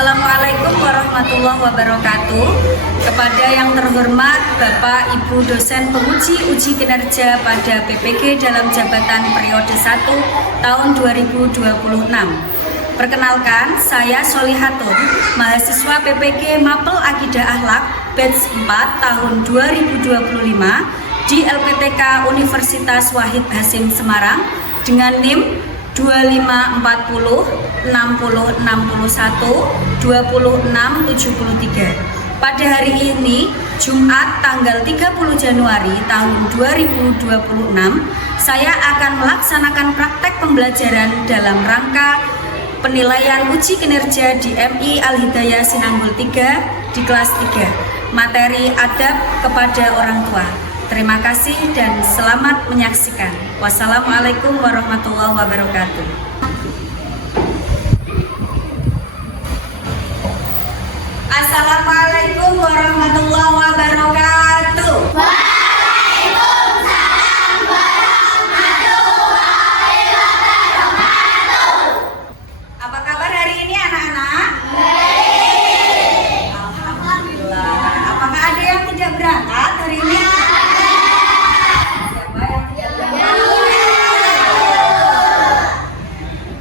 Assalamualaikum warahmatullahi wabarakatuh. Kepada yang terhormat Bapak Ibu dosen penguji uji kinerja pada PPG dalam jabatan periode 1 tahun 2026. Perkenalkan, saya Solihatun, mahasiswa PPG Mapel Akidah Akhlak batch 4 tahun 2025 di LPTK Universitas Wahid Hasim Semarang dengan NIM 2540 60 61 26 73. Pada hari ini, Jumat tanggal 30 Januari tahun 2026, saya akan melaksanakan praktek pembelajaran dalam rangka penilaian uji kinerja di MI Al-Hidayah Sinanggul 3 di kelas 3, materi adab kepada orang tua. Terima kasih dan selamat menyaksikan. Wassalamualaikum warahmatullahi wabarakatuh. Assalamualaikum warahmatullahi wabarakatuh. Waalaikumsalam warahmatullahi wabarakatuh. Apa kabar hari ini anak-anak? Baik. Alhamdulillah. Apakah ada yang tidak berangkat hari ini? Siapa yang tidak berangkat?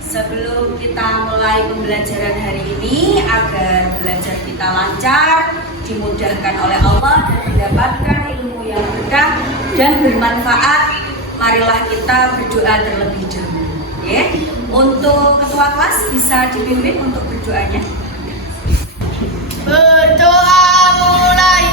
Sebelum kita mulai pembelajaran hari ini, agar belajar kita lancar, dimudahkan oleh Allah dan mendapatkan ilmu yang berkah dan bermanfaat, marilah kita berdoa terlebih dahulu. Untuk ketua kelas bisa dipimpin untuk berdoanya. Berdoa mulai.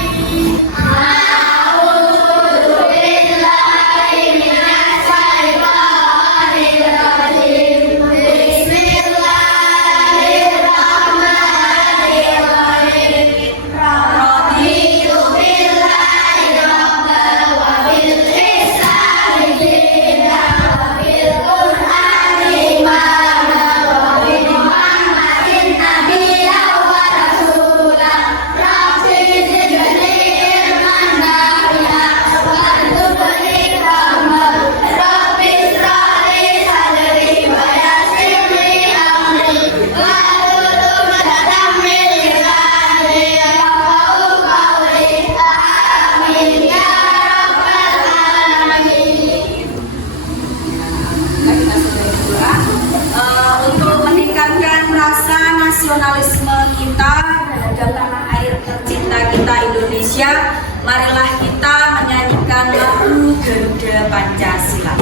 Nasionalisme kita terhadap tanah air tercinta kita Indonesia, marilah kita menyanyikan lagu Garuda Pancasila.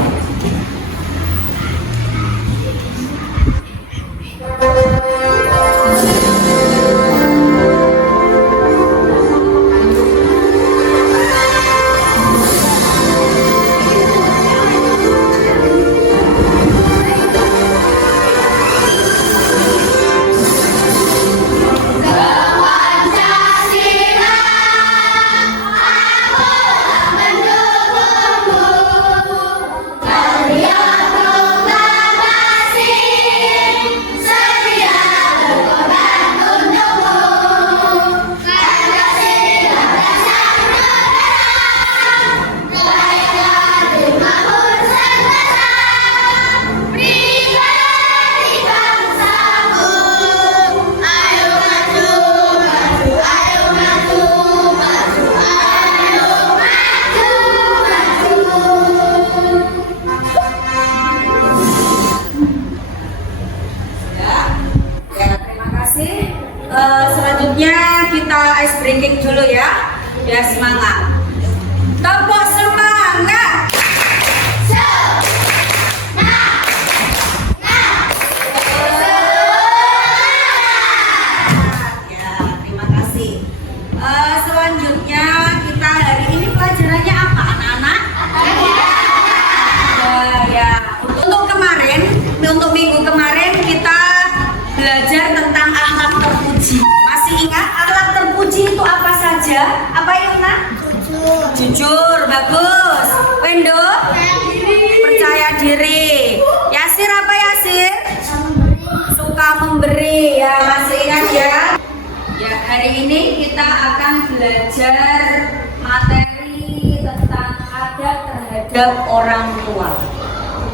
Selanjutnya kita ice breaking dulu ya. Ya, semangat. Tepuk semangat. Ya, terima kasih. Selanjutnya kita hari ini pelajarannya apa anak-anak? Ya. Untuk minggu kemarin kita belajar tentang akhlak terpuji. Masih ingat akhlak terpuji itu apa saja? Apa Yuna? Jujur, bagus. Wendo? Percaya diri. Yasir apa Yasir? Suka memberi. Ya, masih ingat ya? Ya, hari ini kita akan belajar materi tentang adab terhadap orang tua.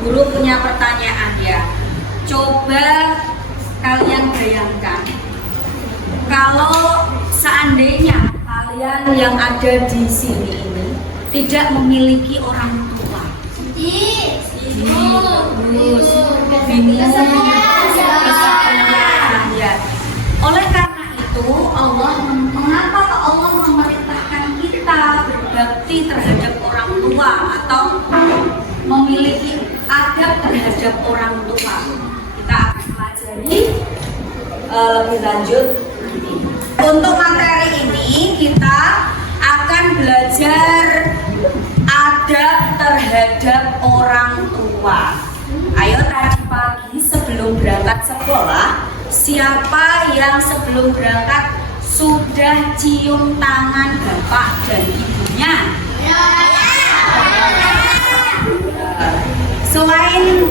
Guru punya pertanyaan ya. Coba kalian bayangkan, Kalau seandainya kalian yang ada di sini ini tidak memiliki orang tua, bingung, ya. Oleh karena itu mengapa Allah memerintahkan kita berbakti terhadap orang tua atau memiliki adab terhadap orang tua? Kita akan pelajari lebih lanjut nanti. Untuk materi ini kita akan belajar adab terhadap orang tua. Ayo, tadi pagi sebelum berangkat sekolah, siapa yang sebelum berangkat sudah cium tangan bapak dan ibunya? Selain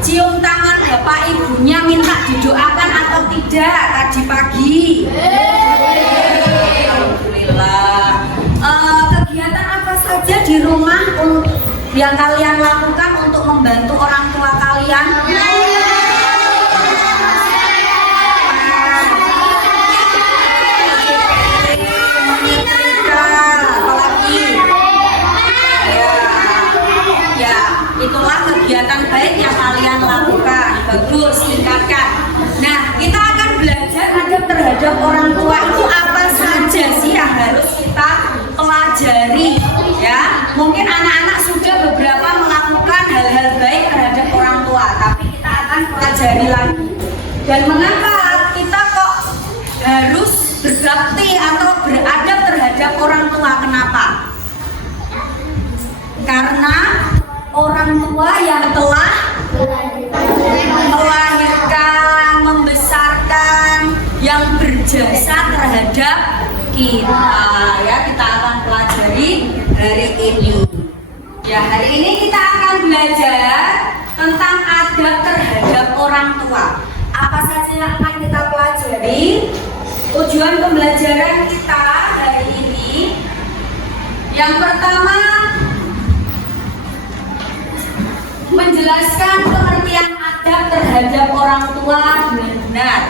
cium tangan bapak ibunya, minta didoakan atau tidak tadi pagi? Alhamdulillah. Kegiatan apa saja di rumah yang kalian lakukan untuk membantu orang tua kalian? Itulah kegiatan baik yang kalian lakukan. Bagus, tingkatkan. Nah, kita akan belajar adab terhadap orang tua itu apa saja sih yang harus kita pelajari, ya. Mungkin anak-anak sudah beberapa melakukan hal-hal baik terhadap orang tua, tapi kita akan pelajari lagi. Dan mengapa kita kok harus berbakti atau beradab terhadap orang tua? Kenapa? Karena orang tua yang telah melahirkan, membesarkan, yang berjasa terhadap kita, ya, kita akan pelajari hari ini. Ya, hari ini kita akan belajar tentang adab terhadap orang tua. Apa saja yang akan kita pelajari? Tujuan pembelajaran kita hari ini, yang pertama, menjelaskan pengertian adab terhadap orang tua dengan benar.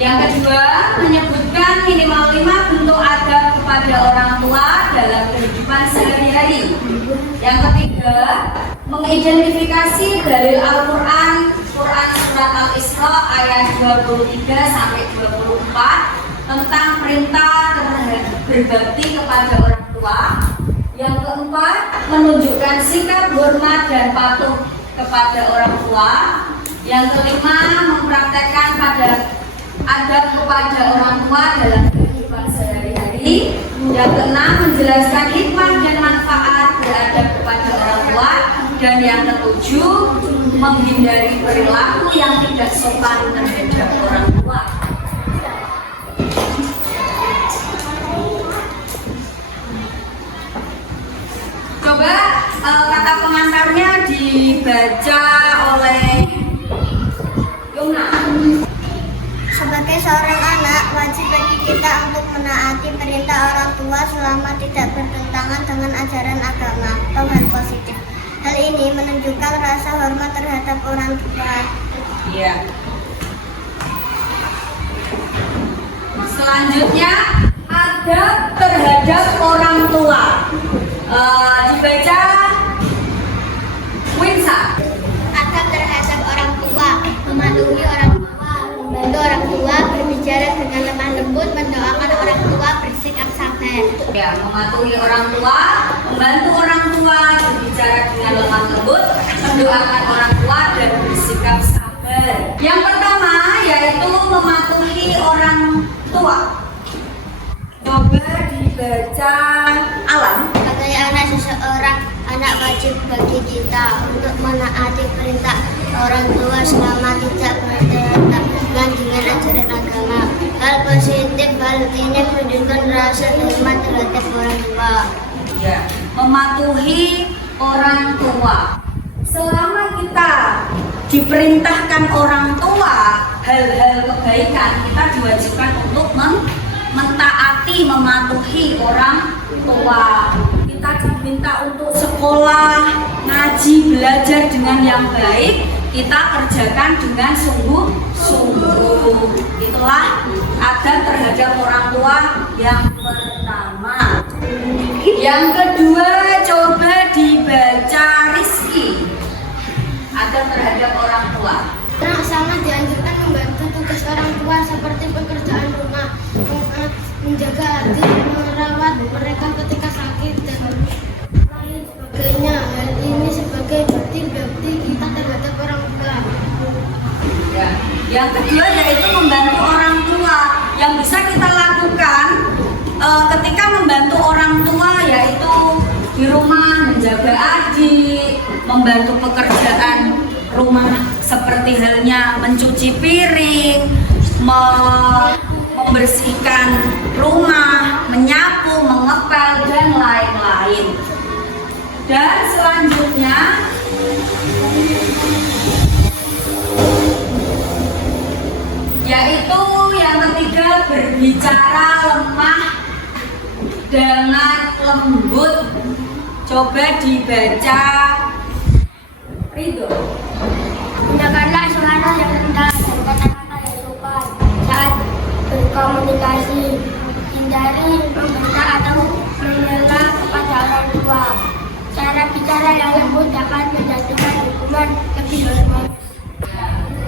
Yang kedua, menyebutkan minimal 5 bentuk adab kepada orang tua dalam kehidupan sehari-hari. Yang ketiga, mengidentifikasi dalil Al-Quran, Quran Surat Al-Isra ayat 23 sampai 24 tentang perintah berbakti kepada orang tua. Yang keempat, menunjukkan sikap hormat dan patuh kepada orang tua. Yang kelima, mempraktekkan adab kepada orang tua dalam kehidupan sehari-hari. Yang keenam, menjelaskan hikmah dan manfaat beradab kepada orang tua. Dan yang ketujuh, menghindari perilaku yang tidak sopan terhadap orang tua. Coba kata pengantarnya dibaca oleh Yumna. Sebagai seorang anak, wajib bagi kita untuk menaati perintah orang tua selama tidak bertentangan dengan ajaran agama atau hal positif. Hal ini menunjukkan rasa hormat terhadap orang tua. Iya. Selanjutnya, adab terhadap orang tua. Dibaca Winsa. Adab terhadap orang tua, mematuhi orang tua, membantu orang tua, berbicara dengan lemah lembut, mendoakan orang tua, bersikap sabar. Ya, mematuhi orang tua, membantu orang tua, berbicara dengan lemah lembut, mendoakan orang tua, dan bersikap sabar. Yang pertama yaitu mematuhi orang tua. Coba dibaca Alam. Sebagai anak seseorang, anak wajib bagi kita untuk menaati perintah orang tua selama tidak bertentangan dengan ajaran agama. Hal positif hal ini menunjukkan rasa hormat terhadap orang tua. Ya, mematuhi orang tua. Selama kita diperintahkan orang tua hal-hal kebaikan, kita diwajibkan untuk mentaati, mematuhi orang tua. Kita diminta untuk sekolah, ngaji, belajar dengan yang baik. kita kerjakan dengan sungguh-sungguh. Itulah adab terhadap orang tua yang pertama. Yang kedua, coba dibaca Rizky. Adab terhadap orang tua. Anak sangat dianjurkan membantu tugas orang tua seperti pekerjaan rumah, menjaga hati, merawat mereka ketika sakit dan lain sebagainya. Hal ini sebagai bakti kita terhadap orang tua. Ya. Yang kedua yaitu membantu orang tua. Yang bisa kita lakukan ketika membantu orang tua yaitu di rumah menjaga adik, membantu pekerjaan rumah seperti halnya mencuci piring, membersihkan rumah, menyapu, mengepel, dan lain-lain. Dan selanjutnya yaitu yang ketiga, berbicara lemah dengan lembut. Coba dibaca Ridho. Gunakanlah suara yang rendah dan kata-kata yang sopan saat berkomunikasi. Hindari membentak atau menghela kepada orang tua. Cara bicara yang lembut dapat menjatuhkan hukuman lebih hormat.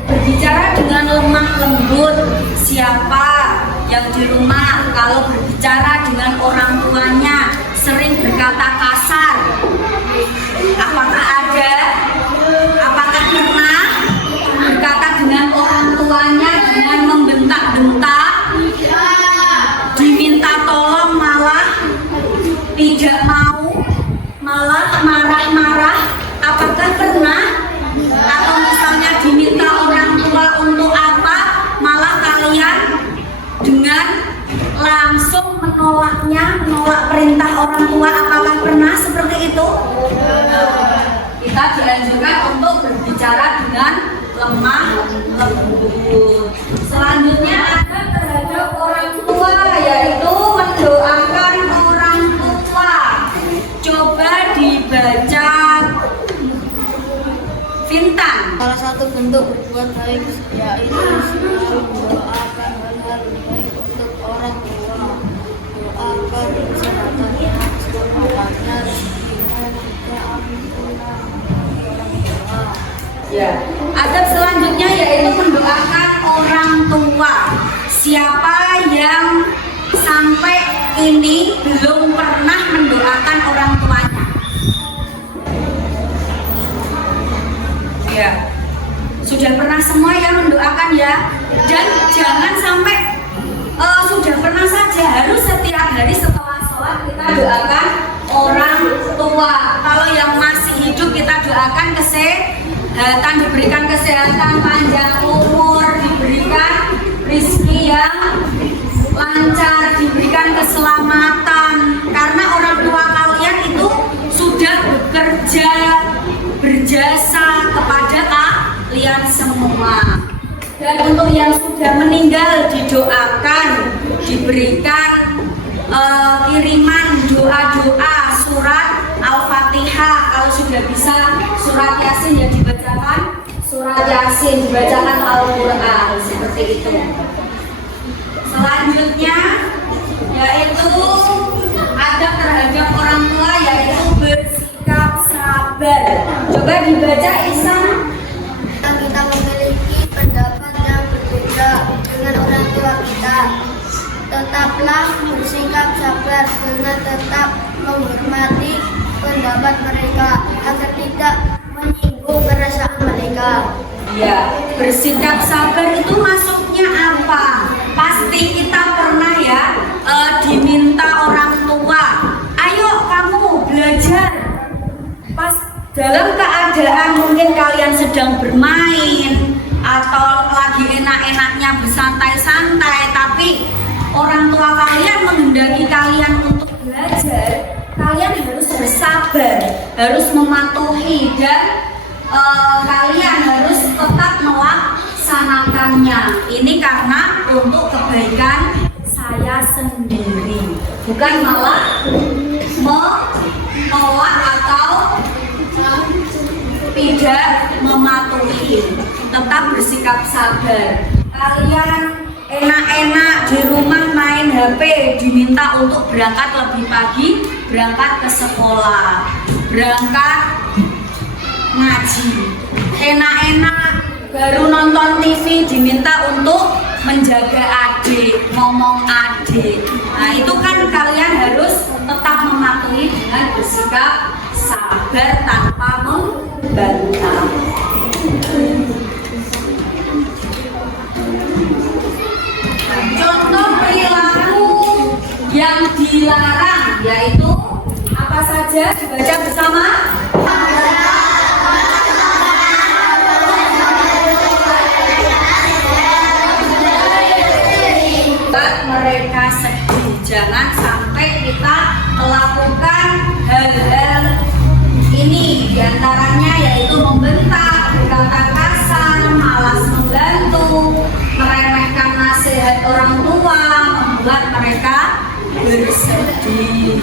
Berbicara dengan lemah lembut. Siapa yang di rumah kalau berbicara dengan orang tuanya sering berkata kasar? Apakah ada? Apakah pernah berkata dengan orang tuanya dengan membentak-bentak? Diminta tolong malah tidak mau, malah marah-marah? Apakah pernah? Atau misalnya diminta orang tua untuk apa, malah kalian dengan langsung menolaknya, menolak perintah orang tua? Apakah pernah seperti itu? Kita dianjurkan untuk berbicara dengan lemah lembut. Selanjutnya ada terhadap orang tua yaitu mendoakan orang tua. Coba dibaca Fintan. Salah satu bentuk berbuat baik yaitu selalu mendoakan hal-hal baik untuk orang tua. Doakan kesehatannya, kesempatannya, rezekinya, dan ampunannya orang tua. Ya. Adab selanjutnya yaitu mendoakan orang tua. Siapa yang sampai ini belum pernah mendoakan orang tuanya? Ya. Sudah pernah semua ya mendoakan ya. Dan jangan sampai sudah pernah saja, harus setiap hari setelah sholat kita doakan orang tua. Kalau yang masih hidup kita doakan kesehatan, diberikan kesehatan, panjang umur, diberikan rezeki yang lancar, diberikan keselamatan. Karena orang tua kalian itu sudah bekerja, berjasa kepada kalian semua. Dan untuk yang sudah meninggal didoakan, diberikan kiriman doa-doa, surat Al-Fatihah. Kalau sudah bisa surat Yasin ya dibacakan surat Yasin, dibacakan Al-Quran, seperti itu. Selanjutnya yaitu adab terhadap orang tua yaitu bersikap sabar. Coba dibaca Ihsan. Kita memiliki pendapat yang berbeda dengan orang tua kita. Tetaplah bersikap sabar dengan tetap menghormati pendapat mereka agar tidak menyinggung perasaan mereka. Ya, bersikap sabar itu maksudnya apa? Pasti kita pernah ya diminta orang tua, ayo kamu belajar. Pas dalam keadaan mungkin kalian sedang bermain atau lagi enak-enaknya bersantai-santai, tapi orang tua kalian menghendaki kalian untuk belajar, kalian harus bersabar, harus mematuhi dan kalian harus tetap melaksanakannya. Ini karena untuk kebaikan saya sendiri, bukan malah menolak atau tidak mematuhi, tetap bersikap sabar. Kalian enak-enak di rumah main HP, diminta untuk berangkat lebih pagi, berangkat ke sekolah, berangkat ngaji. Enak-enak baru nonton TV, diminta untuk menjaga adik, ngomong adik. Nah itu kan kalian harus tetap mematuhi dengan bersikap sabar tanpa membantah. Contoh perilaku yang dilarang yaitu apa saja? Dibaca bersama. Mereka sedih, jangan sampai kita melakukan hal-hal ini, diantaranya yaitu membentak, berkata kasar, malas membantu, meremehkan nasihat orang tua, membuat mereka bersedih.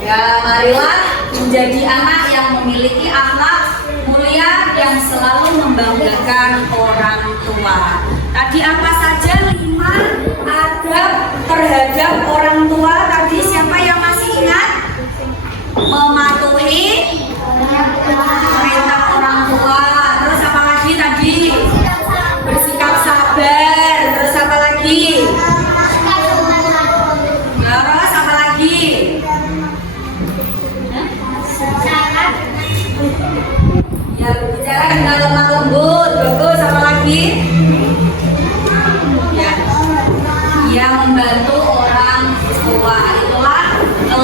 Ya, marilah menjadi anak yang memiliki akhlak mulia yang selalu membanggakan orang tua. Tadi apa saja 5 adab terhadap orang tua? Tadi siapa yang masih ingat? Mematuhi perintah orang tua. Terus apa lagi tadi? Bersikap sabar. Terus apa lagi? Terus apa lagi? Ya, berbicara dengan lemah lembut. Bagus, apa lagi? Ya, membantu orang tua. Itulah 5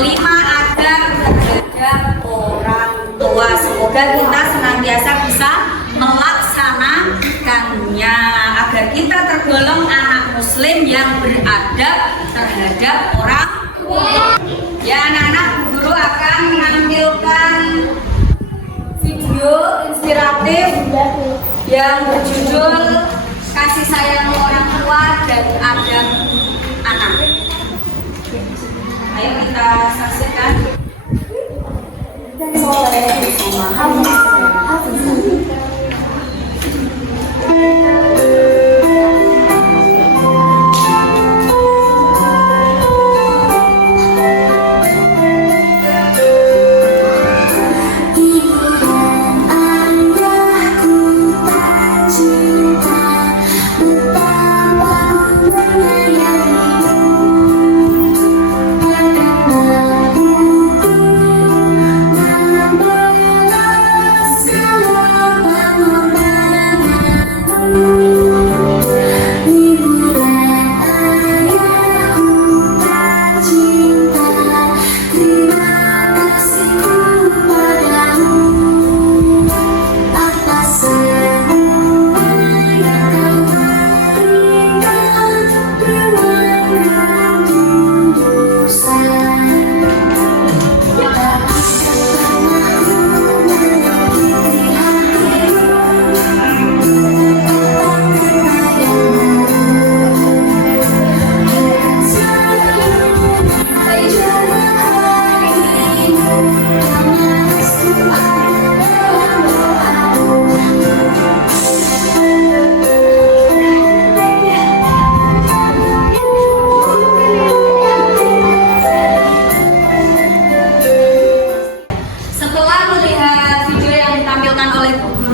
adab terhadap orang tua. Semoga kita senantiasa bisa melaksanakannya agar kita tergolong anak muslim yang beradab terhadap orang tua. Ya, anak-anak, Bu Guru akan menampilkan video inspiratif yang berjudul Kasih Sayang Orang Tua dan Adab Anak. Ayo kita saksikan.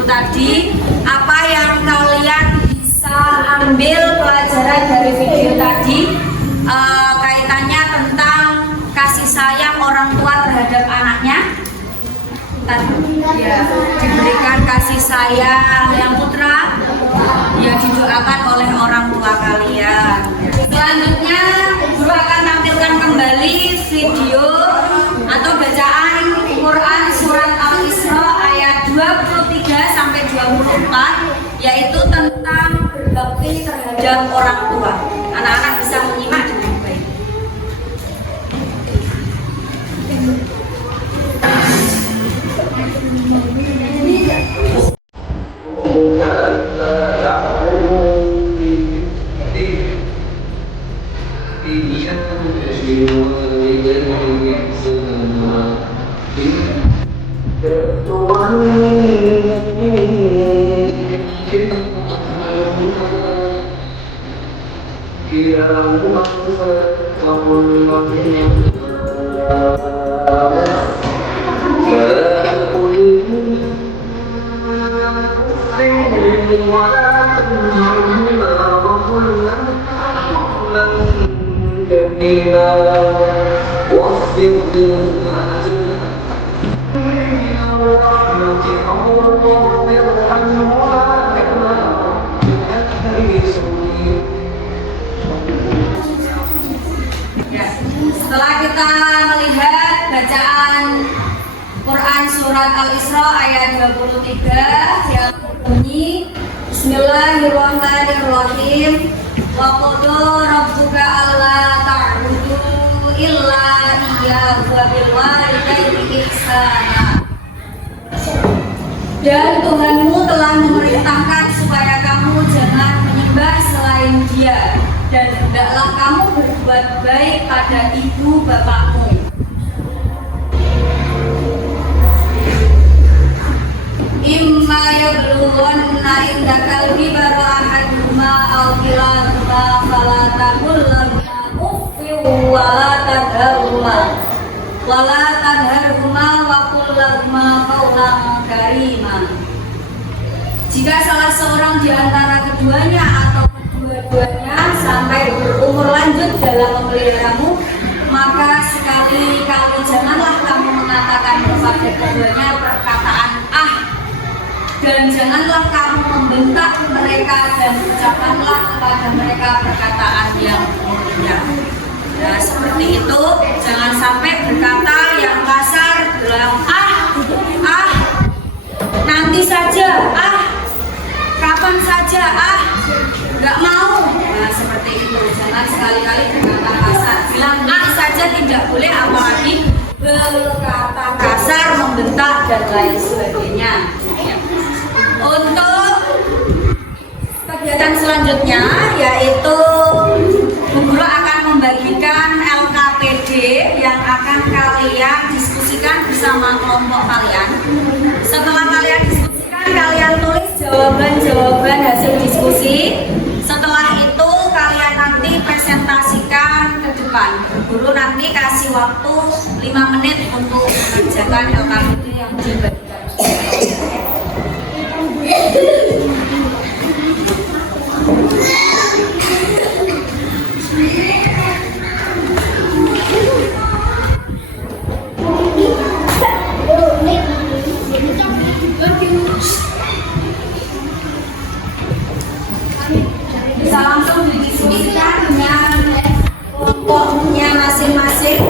Tadi, apa yang kalian bisa ambil pelajaran dari video tadi? Kaitannya tentang kasih sayang orang tua terhadap anaknya. Ya, diberikan kasih sayang. Yang putra, ya didoakan oleh orang tua kalian. Selanjutnya, Guru akan tampilkan kembali video atau bacaan Quran surat Al-Isra ayat 23 sampai 24, yaitu tentang berbakti terhadap orang tua. Anak-anak bisa menyimak dengan baik. إياك نعبد وإياك نستعين Ya, setelah kita melihat bacaan Quran surat Al-Isra ayat 23 yang berbunyi Bismillahirrahmanirrahim wa qada rabbuka alla ta'budu illa iyyahu wa bil walidayni ihsana. Dan Tuhanmu telah memerintahkan supaya kamu jangan menyembah selain Dia, dan hendaklah kamu berbuat baik pada ibu bapakmu. Imma yablughanna indakal kibara ahaduhuma aw kilahuma fala taqul lahuma uffin wa la tanharhuma wa qul lahuma qawlan karima. Jika salah seorang di antara keduanya atau kedua-duanya sampai berumur lanjut dalam memeliharamu, maka sekali-kali janganlah kamu mengatakan kepada keduanya perkataan ah, dan janganlah kamu membentak mereka, dan ucapkanlah kepada mereka perkataan yang mulia. Nah, seperti itu, jangan sampai berkata yang kasar, bilang ah, nanti saja, kapan saja, nggak mau. Nah, seperti itu, jangan sekali-kali berkata kasar. Bilang saja tidak boleh, apalagi berkata kasar, membentak dan lain sebagainya. Untuk kegiatan selanjutnya yaitu Bu Guru akan membagikan LKPD yang akan kalian diskusikan bersama kelompok kalian. Setelah kalian diskusikan, kalian tulis jawaban-jawaban hasil diskusi. Setelah itu kalian nanti presentasikan ke depan. Bu Guru nanti kasih waktu 5 menit untuk mengerjakan LKPD yang dibagikan. Bisa langsung didiskusikan dengan kelompoknya masing-masing.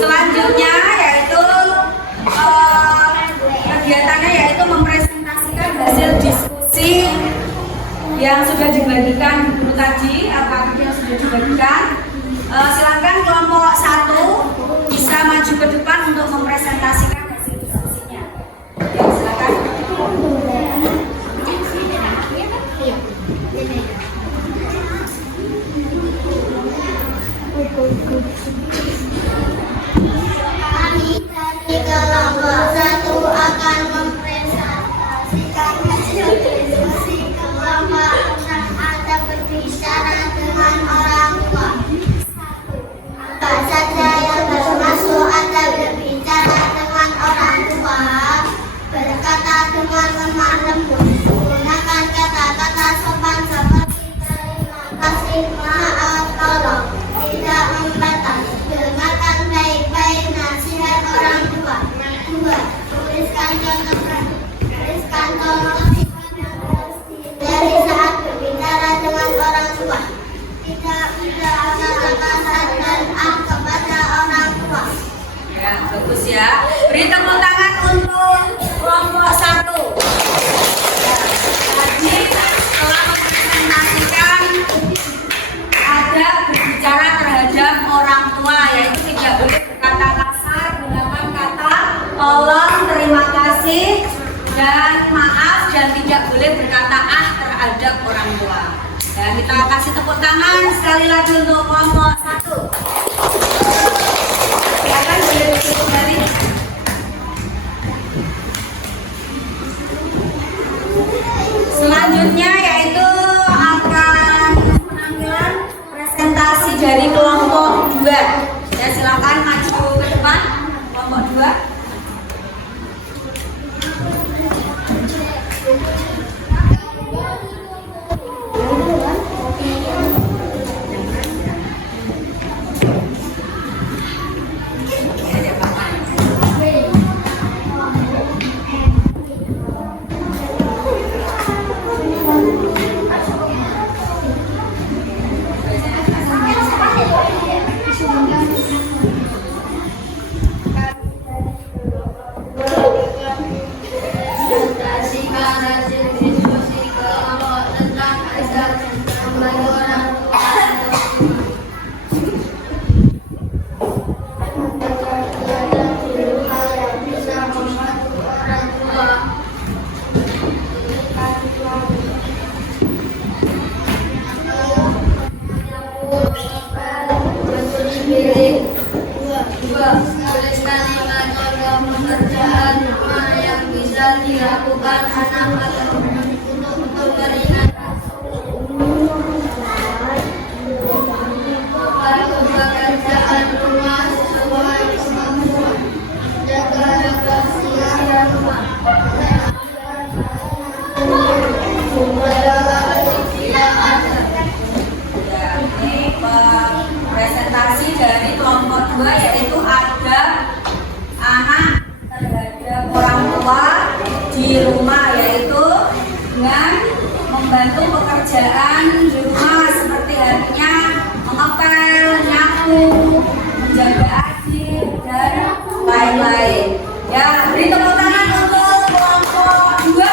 Selanjutnya yaitu kegiatannya yaitu mempresentasikan hasil diskusi yang sudah dibagikan guru tadi, apa yang sudah dibagikan. Silakan kelompok 1 bisa maju ke depan untuk mempresentasikan hasil diskusinya. Ya, silakan. Kami dari kelompok 1 akan mempresentasikan hasil diskusi kelompok 6 atau berbicara dengan orang tua. 1. Apa saja yang termasuk atau berbicara dengan orang tua? Berkata dengan lemah lembut, gunakan kata-kata sopan seperti terima kasih, maaf, tolong, tidak membatas. Dengarkan baik-baik nasihat orang tua. Yang 2, tuliskan contoh sifat yang dari saat berbicara dengan orang tua. Tidak kata kasar dan kepada orang tua. Ya, bagus ya. Beri tepuk tangan. dan maaf dan tidak boleh berkata ah terhadap orang tua. Ya, kita kasih tepuk tangan sekali lagi untuk kelompok 1. Silakan boleh duduk kembali. Selanjutnya yaitu akan penampilan presentasi dari kelompok 2. Ya, silakan maju ke depan kelompok 2. Pekerjaan rumah yang bisa dilakukan anak atau untuk meringankan pekerjaan rumah sesuai kemampuan, jaga kebersihan rumah, Ini presentasi dari kelompok 2 yaitu ada anak terhadap orang tua di rumah, yaitu dengan membantu pekerjaan di rumah seperti halnya mengepel, nyapu, menjaga arsip dan lain-lain. Ya, beri tepuk tangan untuk kelompok 2.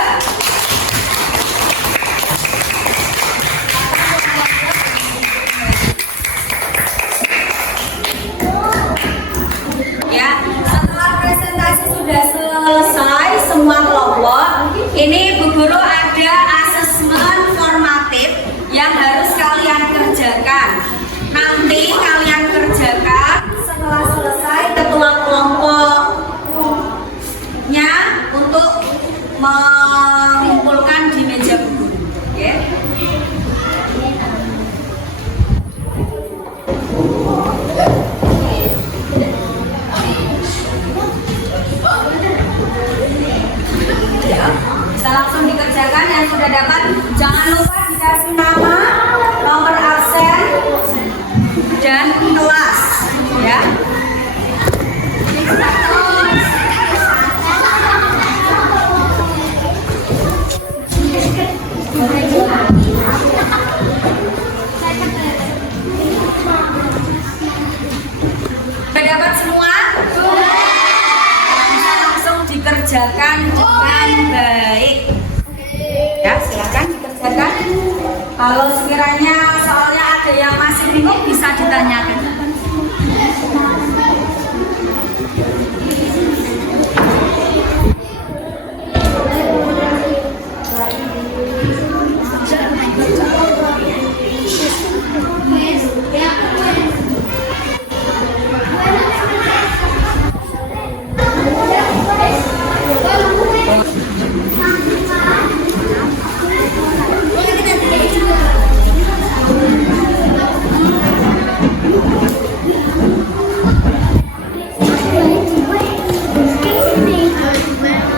Ya, setelah presentasi sudah selesai semua kelompok, ini Bu Guru ada asesmen formatif yang harus kalian kerjakan. Nanti kalian kerjakan setelah selesai, ketua kelompoknya untuk mengumpulkan di meja Bu Guru. Oke? Bisa langsung dikerjakan yang sudah dapat. Jangan lupa dikasih nama, nomor absen, dan kelas. Ya. Sudah dapat semua? Bisa langsung dikerjakan dengan baik. Ya, silakan dikerjakan. Kalau sekiranya soalnya ada yang masih bingung bisa ditanyakan.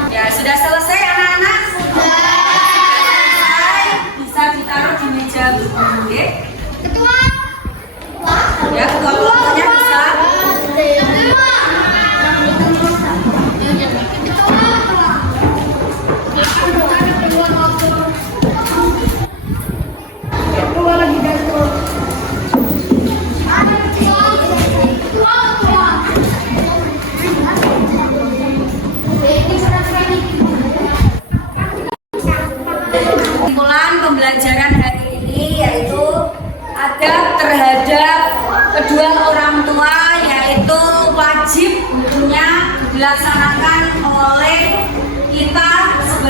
Ya, sudah selesai anak-anak? Selesai. Bisa ditaruh di meja Bu Guru, ya? Ya, ketua kelompoknya bisa. Kesimpulan pembelajaran hari ini yaitu adab terhadap kedua orang tua, yaitu wajib tentunya dilaksanakan oleh kita sebagai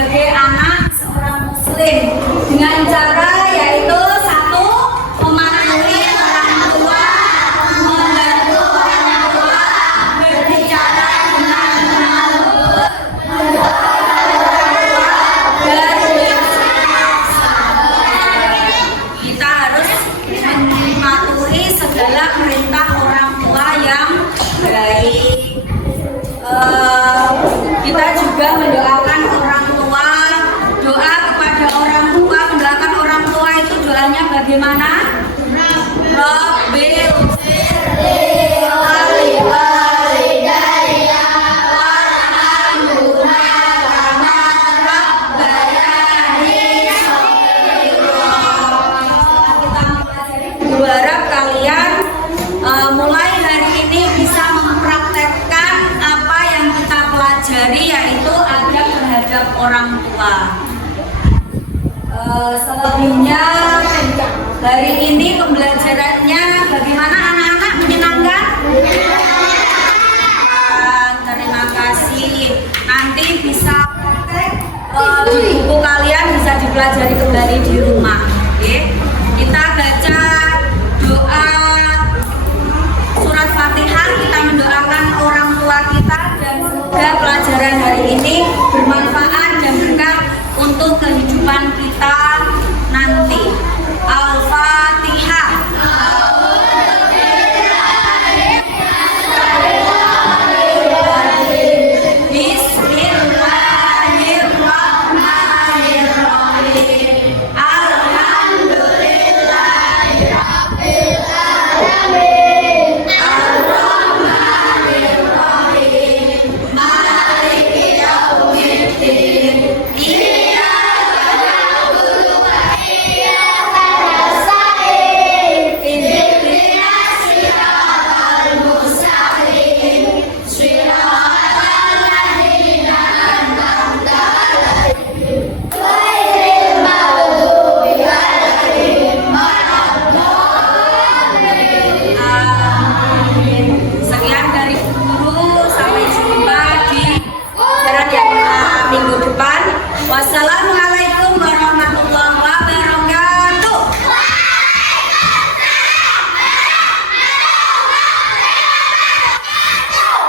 Kita juga mendoakan orang tua. Doa kepada orang tua, mendoakan orang tua itu doanya bagaimana? Rabbil berharap kalian mulai hari ini bisa mempraktekkan apa yang kita pelajari, yaitu adab terhadap orang tua. Selebihnya hari ini pembelajarannya bagaimana anak-anak, menyenangkan? Terima kasih. Nanti bisa praktek di buku kalian, bisa dipelajari kembali di rumah. Oke? Kita baca doa surat Fatihah, kita mendoakan orang tua kita, dan semoga pelajaran hari ini bermanfaat dan berkah untuk kehidupan kita